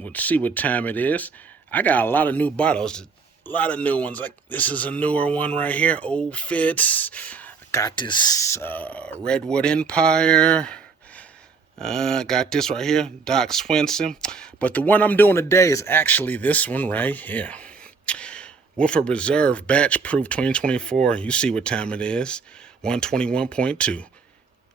Let's see what time it is. I got a lot of new bottles, a lot of new ones. Like this is a newer one right here, Old Fits. I got this Redwood Empire. Got this right here, Doc Swenson. But the one I'm doing today is actually this one right here. Woodford Reserve Batch Proof 2024. You see what time it is. 121.2.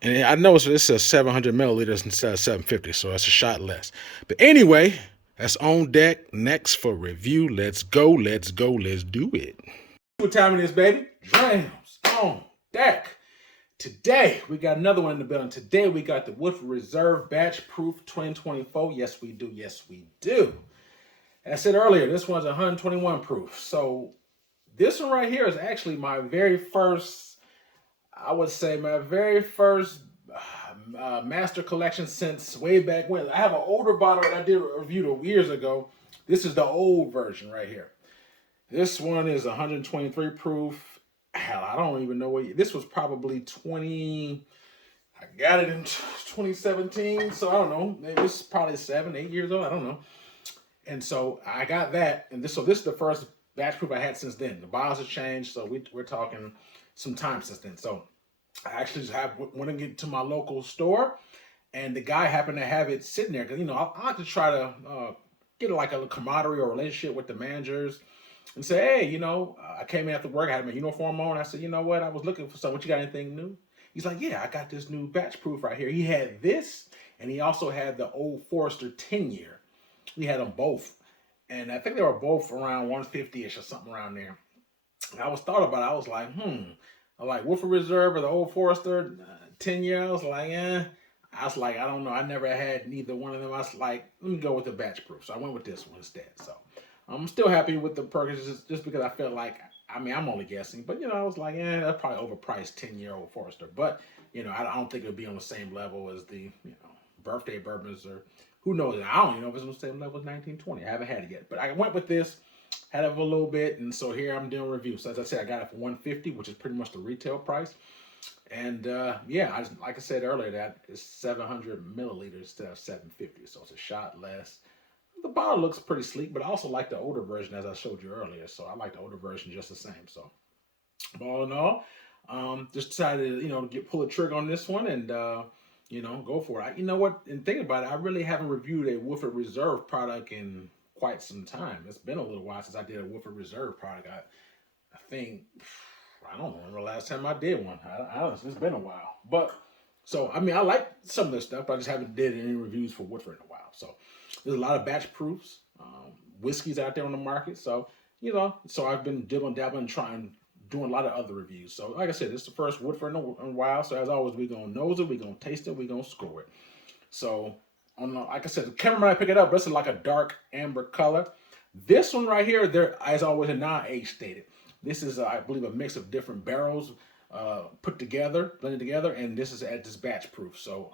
And I know it says 700 milliliters instead of 750, so that's a shot less. But anyway, that's on deck. Next for review. Let's go, let's go, let's do it. What time it is, baby? Drams on deck. Today, we got another one in the building. Today, we got the Woodford Reserve Batch Proof 2024. Yes, we do. Yes, we do. As I said earlier, this one's 121 proof. So this one right here is actually my very first, I would say my very first master collection since way back when. I have an older bottle that I did a review years ago. This is the old version right here. This one is 123 proof. Hell, I don't even know what, this was probably 20, I got it in 2017. So I don't know, maybe it's probably 7, 8 years old. I don't know. And so I got that, and this is the first batch proof I had since then. The bottles have changed, so we're talking some time since then. So I actually just went and get to my local store, and the guy happened to have it sitting there because I like to try to get like a camaraderie or relationship with the managers, and say, hey, I came in after work, I had my uniform on. I said, you know what, I was looking for something. What, you got anything new? He's like, yeah, I got this new batch proof right here. He had this, and he also had the Old Forester 10-year. We had them both, and I think they were both around 150-ish or something around there. And I was thought about it. I was like, I like Woodford Reserve or the Old Forester 10-year. I was like, I don't know. I never had neither one of them. I was like, let me go with the batch proof. So I went with this one instead. So I'm still happy with the purchase just because I felt like, I'm only guessing, but I was like, that's probably overpriced 10-year Old Forester. But I don't think it would be on the same level as the birthday bourbons or. Who knows? I don't even know if it's on the same level as 1920. I haven't had it yet. But I went with this, had it for a little bit, and so here I'm doing a review. So as I said, I got it for $150, which is pretty much the retail price. And like I said earlier, that is 700 milliliters instead of 750. So it's a shot less. The bottle looks pretty sleek, but I also like the older version as I showed you earlier. So I like the older version just the same. So all in all, just decided to pull the trigger on this one and go for it. You know what? And think about it, I really haven't reviewed a Woodford Reserve product in quite some time. It's been a little while since I did a Woodford Reserve product. I think, I don't remember the last time I did one. It's been a while. But, so, I like some of this stuff, but I just haven't did any reviews for Woodford in a while. So, there's a lot of batch proofs, whiskeys out there on the market. So, so I've been dabbling, doing a lot of other reviews. So like I said, this is the first Woodford in a while. So as always, we're going to nose it, we're going to taste it, we're going to score it. So like I said, the camera might pick it up, but it's like a dark amber color. This one right here, there as always, a non-age stated. This is, I believe, a mix of different barrels put together, blended together, and this is at this batch proof. So,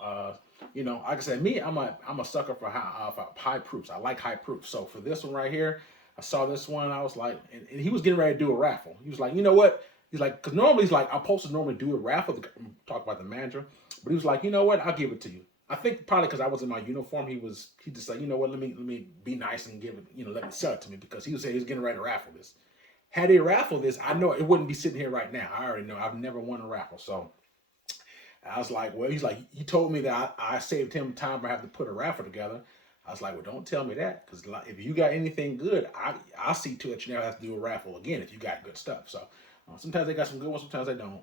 like I said, me, I'm a sucker for high proofs. I like high proofs. So for this one right here, I saw this one, I was like, and he was getting ready to do a raffle. He was like, you know what? He's like, because normally he's like, I'm supposed to normally do a raffle, talk about the manager, but he was like, you know what? I'll give it to you. I think probably because I was in my uniform, he just like, you know what? Let me be nice and give it, let me sell it to me, because he was saying he's getting ready to raffle this. Had he raffled this, I know it wouldn't be sitting here right now. I already know I've never won a raffle, so I was like, well, he's like, he told me that I saved him time I have to put a raffle together. I was like, well, don't tell me that, because if you got anything good, I'll see to it you never have to do a raffle again if you got good stuff. So sometimes they got some good ones, sometimes they don't.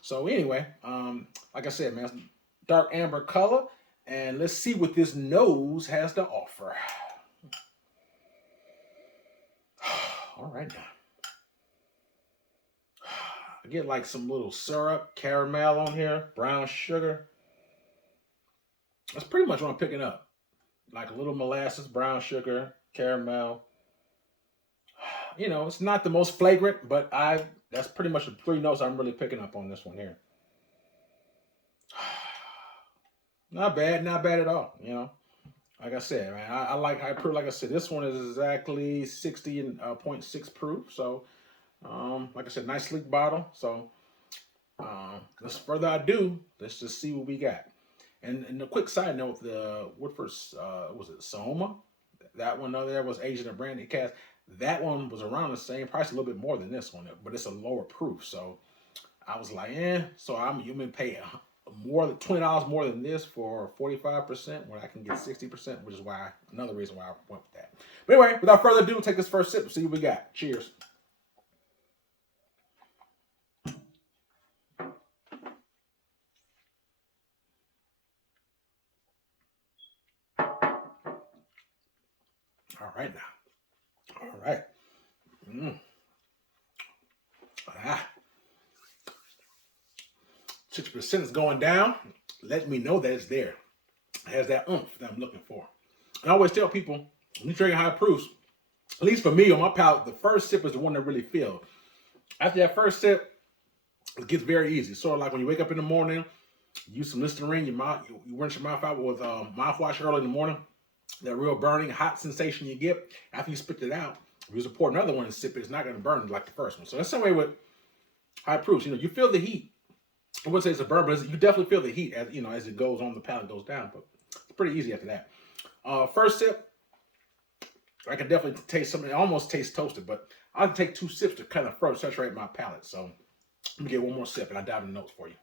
So anyway, like I said, man, it's dark amber color, and let's see what this nose has to offer. All right now. I get like some little syrup, caramel on here, brown sugar. That's pretty much what I'm picking up. Like a little molasses, brown sugar, caramel. It's not the most flagrant, but that's pretty much the three notes I'm really picking up on this one here. Not bad at all, Like I said, man, I like high proof. Like I said, this one is exactly 60.6 proof. So, like I said, nice sleek bottle. So, let's further ado, let's just see what we got. And a quick side note, the Woodford, was it Soma? That one over there was Asian and brandy cast. That one was around the same price, a little bit more than this one, but it's a lower proof. So I was like, So you may pay more than $20 more than this for 45% when I can get 60%, which is another reason why I went with that. But anyway, without further ado, take this first sip and see what we got. Cheers. All right now. All right. Mm. Ah. 6% is going down. Let me know that it's there. It has that oomph that I'm looking for. And I always tell people, when you're drinking high proofs, at least for me on my palate, the first sip is the one that really feels. After that first sip, it gets very easy. Sort of like when you wake up in the morning, you use some Listerine, you rinse your mouth out with mouthwash early in the morning. That real burning, hot sensation you get after you spit it out. If you just pour another one and sip it, it's not going to burn like the first one. So that's the way with high proofs. You feel the heat. I wouldn't say it's a burn, but you definitely feel the heat as it goes on, the palate goes down. But it's pretty easy after that. First sip, I can definitely taste something. It almost tastes toasted, but I'll take 2 sips to kind of first saturate my palate. So let me get one more sip and I'll dive in the notes for you.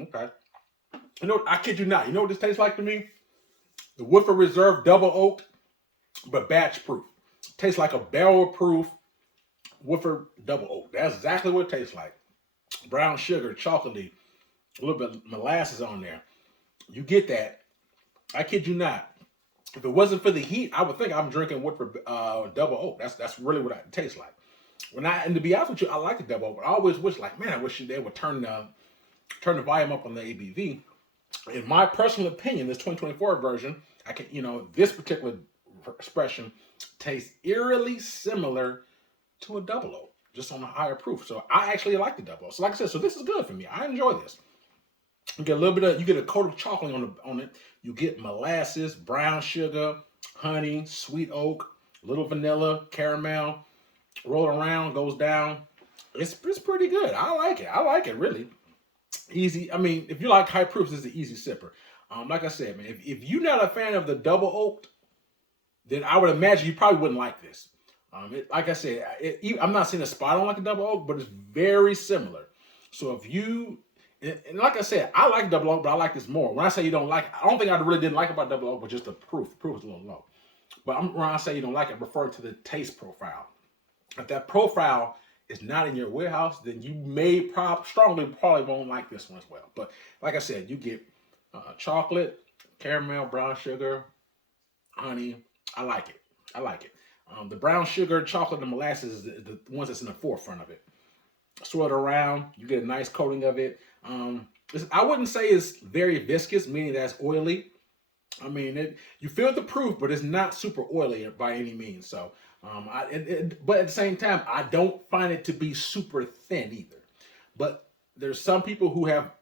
Okay. I kid you not. You know what this tastes like to me? The Woodford Reserve Double Oak, but batch proof. Tastes like a barrel proof Woodford Double Oak. That's exactly what it tastes like. Brown sugar, chocolatey, a little bit of molasses on there. You get that. I kid you not. If it wasn't for the heat, I would think I'm drinking Woodford Double Oak. That's really what it tastes like. And to be honest with you, I like the Double Oak. But I always wish, I wish they would turn the volume up on the ABV. In my personal opinion, this 2024 version, this particular expression tastes eerily similar to a Double Oak, just on a higher proof. So I actually like the Double Oak. So like I said, so this is good for me. I enjoy this. You get you get a coat of chocolate on it. You get molasses, brown sugar, honey, sweet oak, little vanilla, caramel. Roll it around, goes down. It's pretty good. I like it. I like it really. Easy. I mean, if you like high proofs, this is an easy sipper. Like I said, man, if you're not a fan of the double oaked, then I would imagine you probably wouldn't like this. Like I said, I'm not saying it's spot on like a double oak, but it's very similar. So if you, and like I said, I like double oak, but I like this more. When I say you don't like it, I don't think I really didn't like it about double oak, but just the proof. The proof is a little low. But when I say you don't like it, I'm referring to the taste profile. If that profile is not in your warehouse, then you may strongly won't like this one as well. But like I said, you get chocolate, caramel, brown sugar, honey. I like it. I like it. The brown sugar, chocolate, and molasses is the ones that's in the forefront of it. Swirl it around. You get a nice coating of it. I wouldn't say it's very viscous, meaning that's oily. I mean, you feel the proof, but it's not super oily by any means. So, but at the same time, I don't find it to be super thin either. But there's some people who have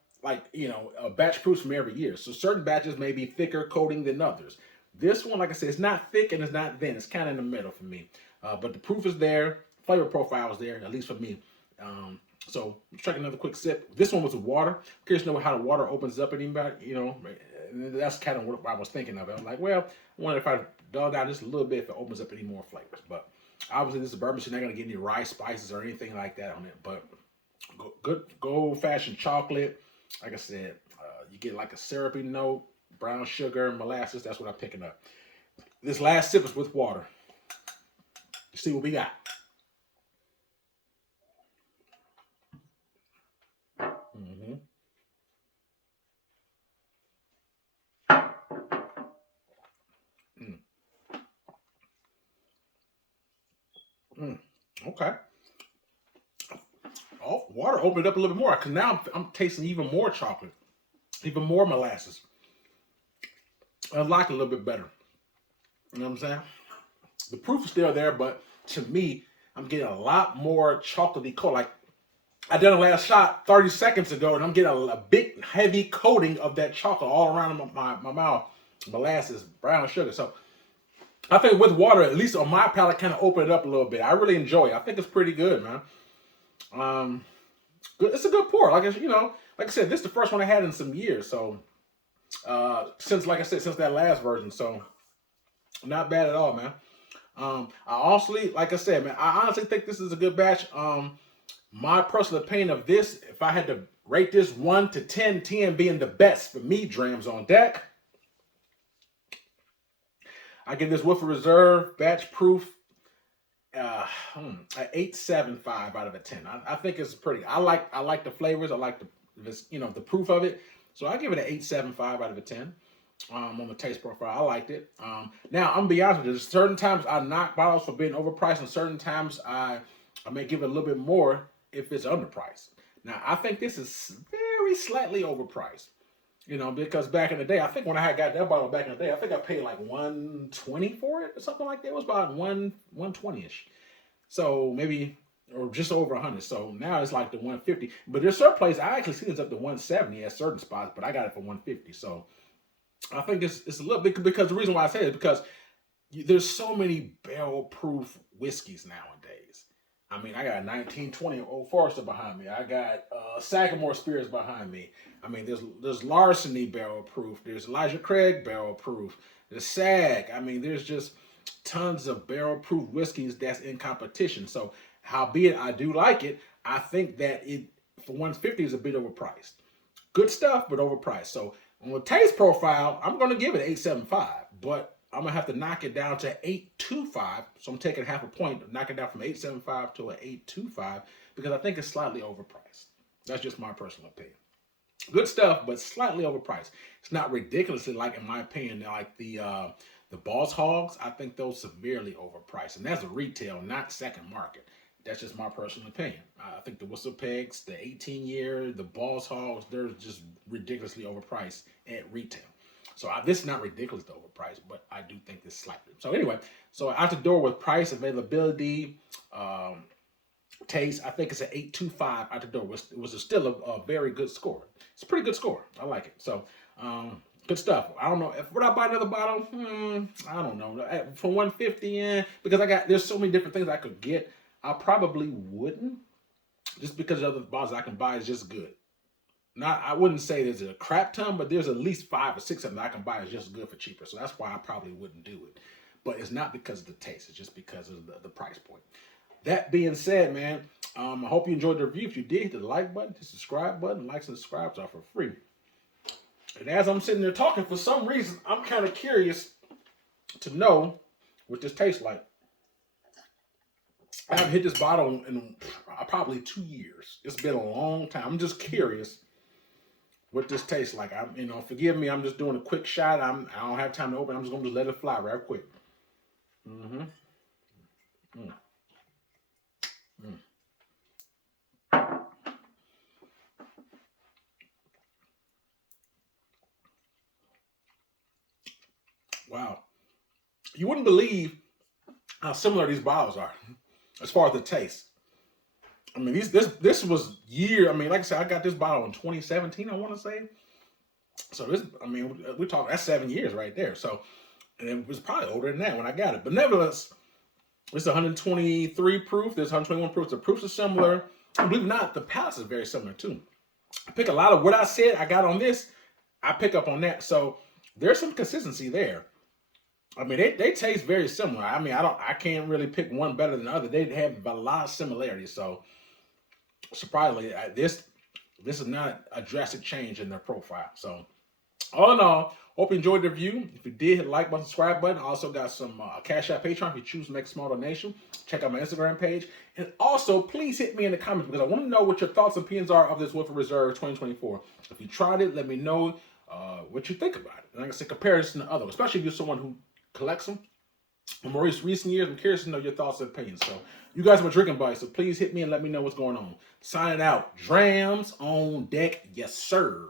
batch proofs from every year. So certain batches may be thicker coating than others. This one, like I said, it's not thick and it's not thin. It's kind of in the middle for me. But the proof is there. Flavor profile is there, at least for me. So let's take another quick sip. This one was with water. I'm curious to know how the water opens up anybody, that's kind of what I was thinking of. I was like, well, I wonder if I dull down just a little bit if it opens up any more flavors. But obviously this is bourbon, so you're not going to get any rice spices or anything like that on it. But good old-fashioned chocolate. Like I said, you get like a syrupy note, brown sugar, molasses. That's what I'm picking up. This last sip is with water. You see what we got. Mm-hmm. Mm. Mm. Okay. Oh, water opened up a little bit more because now I'm tasting even more chocolate, even more molasses. I like it a little bit better. You know what I'm saying? The proof is still there, but to me, I'm getting a lot more chocolatey color. Like I did a last shot 30 seconds ago, and I'm getting a big, heavy coating of that chocolate all around my mouth. Molasses, brown sugar. So I think with water, at least on my palate, kind of open it up a little bit. I really enjoy it. I think it's pretty good, man. Good. It's a good pour. Like like I said, this is the first one I had in some years. So since, like I said, since that last version. So not bad at all, man. I also, like I said, man, I honestly think this is a good batch. My personal opinion of this, if I had to rate this 1 to 10, 10 being the best for me, Drams on deck, I give this Woodford Reserve batch proof an 8.75 out of a 10. I think it's pretty. I like the flavors. I like the proof of it. So I give it an 8.75 out of a 10. On the taste profile, I liked it. Now I'm gonna be honest with you. There's certain times I knock bottles for being overpriced, and certain times I may give it a little bit more if it's underpriced. Now I think this is very slightly overpriced. Because back in the day, I think when I had got that bottle back in the day, I think I paid like $120 for it or something like that. It was about 120-ish. So maybe, or just over 100. So now it's like the 150. But there's certain places I actually see it's up to 170 at certain spots, but I got it for 150. So I think it's a little bit, because the reason why I say it is because there's so many barrel proof whiskeys nowadays. I mean, I got 1920 Old Forester behind me. I got Sagamore Spirits behind me. I mean, there's Larceny barrel proof. There's Elijah Craig barrel proof. There's Sag. I mean, there's just tons of barrel proof whiskeys that's in competition. So, howbeit I do like it, I think that it for 150 is a bit overpriced. Good stuff, but overpriced. So, on the taste profile, I'm going to give it 8.75, but I'm going to have to knock it down to 8.25. So I'm taking half a point, knock it down from 8.75 to an 8.25, because I think it's slightly overpriced. That's just my personal opinion. Good stuff, but slightly overpriced. It's not ridiculously, like, in my opinion, like the Boss Hogs. I think those severely overpriced. And that's a retail, not second market. That's just my personal opinion. I think the Whistle Pegs, the 18-year, the Boss Hogs, they're just ridiculously overpriced at retail. So this is not ridiculously overpriced, but I do think this slightly. So anyway, so out the door with price, availability, taste, I think it's an 8.25 out the door. It was still a very good score. It's a pretty good score. I like it. So good stuff. I don't know. Would I buy another bottle? I don't know. For 150, because there's so many different things I could get. I probably wouldn't, just because the other bottles I can buy is just good. I wouldn't say there's a crap ton, but there's at least 5 or 6 of them that I can buy is just good for cheaper. So that's why I probably wouldn't do it. But it's not because of the taste. It's just because of the price point. That being said, man, I hope you enjoyed the review. If you did, hit the like button, the subscribe button. Likes and subscribes are for free. And as I'm sitting there talking, for some reason, I'm kind of curious to know what this tastes like. I haven't hit this bottle in probably 2 years. It's been a long time. I'm just curious what this tastes like. Forgive me. I'm just doing a quick shot. I don't have time to open. I'm just gonna let it fly right quick. Wow, you wouldn't believe how similar these bottles are as far as the taste. I mean, this was year. I mean, like I said, I got this bottle in 2017. I want to say. So we're talking, that's 7 years right there. So, and it was probably older than that when I got it. But nevertheless, it's 123 proof. There's 121 proof. The proofs are similar. And believe it or not, the palates is very similar too. I pick a lot of what I said I got on this. I pick up on that. So there's some consistency there. I mean, they taste very similar. I mean, I can't really pick one better than the other. They have a lot of similarities. So surprisingly, this is not a drastic change in their profile. So all in all, hope you enjoyed the review. If you did, hit the like button, subscribe button. I also got some Cash App, Patreon if you choose to make a small donation. Check out my Instagram page. And also, please hit me in the comments because I want to know what your thoughts and opinions are of this Woodford Reserve 2024. If you tried it, let me know what you think about it. And like I said, comparison to others, especially if you're someone who collects them. In more recent years, I'm curious to know your thoughts and opinions. So you guys are my drinking buddies, so please hit me and let me know what's going on. Signing out. Drams on deck. Yes, sir.